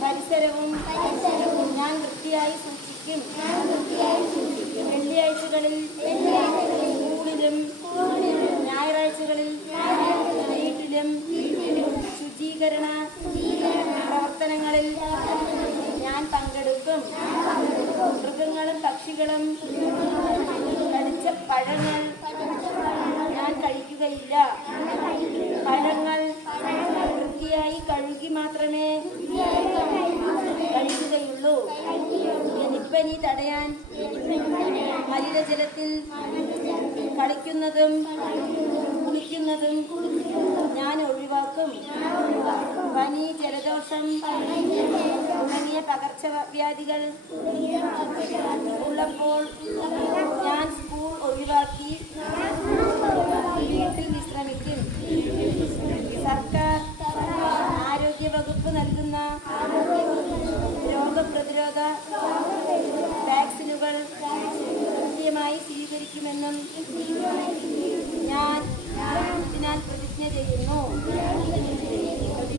പരിസരവും ഞാൻ വൃത്തിയായി സൂക്ഷിക്കും. വെള്ളിയാഴ്ചകളിൽ സ്കൂളിലും ഞായറാഴ്ചകളിൽ വീട്ടിലും ശുചീകരണ പ്രവർത്തനങ്ങളിൽ ഞാൻ പങ്കെടുക്കും. മൃഗങ്ങളും പക്ഷികളും കടിച്ച പഴങ്ങൾ ഞാൻ കഴിക്കുകയില്ല. പഴങ്ങൾ വൃത്തിയായി കഴുകി മാത്രമേ കഴിക്കുകയുള്ളൂ. എലിപ്പനി തടയാൻ മലിനജലത്തിൽ കളിക്കുന്നതും കുളിക്കുന്നതും ഞാൻ ഒഴിവാക്കും. പനി, ജലദോഷം തുടങ്ങിയ പകർച്ചവ്യാധികൾ ഉള്ളപ്പോൾ ഞാൻ സ്കൂൾ ഒഴിവാക്കി വീട്ടിൽ വിശ്രമിക്കും. സർക്കാർ ആരോഗ്യവകുപ്പ് നൽകുന്ന രോഗപ്രതിരോധ വാക്സിനുകൾ കൃത്യമായി സ്വീകരിക്കുമെന്നും ഞാൻ ഇതിനാൽ പ്രതിജ്ഞ ചെയ്യുന്നു.